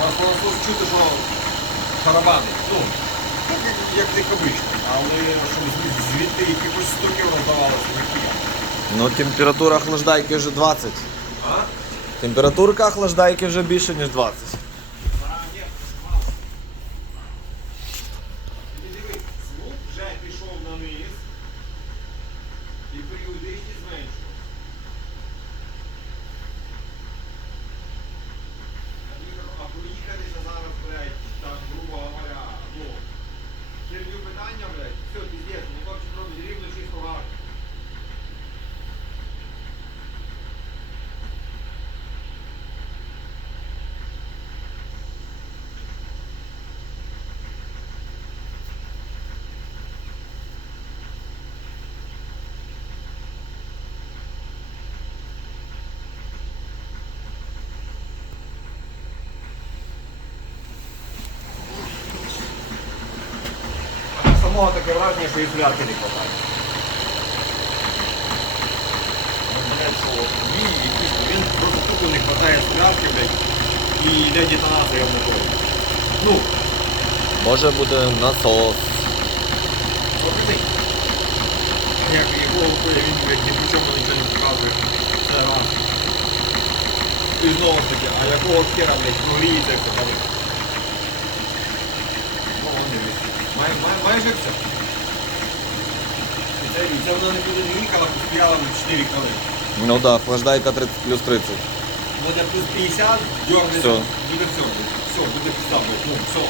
Маслонасос чути, що тарабани. Ну, як тих обично. Але щоб звідти якихось 100 кг здавалося, ніхуя. Ну, температура охлаждайки вже 20. А? Температурка охлаждайки вже більше, ніж 20. Ні, мало. Ти дивись, звук вже пішов на низ і періодичність зменшується. А проїхатися зараз, блядь, там, грубо говоря, ну, херню питання, блядь, все, пиздец, моторчик робить рівно чисто гарно. Самого таке враження, що і фляти не хватає. Він просто тупо не хватає стрілки, блядь, і йде детонація в моторі. Ну, Може бути насос. покажи. Якого хуя він, блядь, ні при чому нічого не показує. Це раз. І знову ж таки, а якого хера, блядь, прогріється, як це. Ну, он дивись. Майже все. І це вона не буде не їхала, постояла на 4 хвилини. Ну так, да, охлаждайка 30 плюс 30. Буде плюс 50, дьорнеться, Все. буде все. Все, буде пізда, ну, все.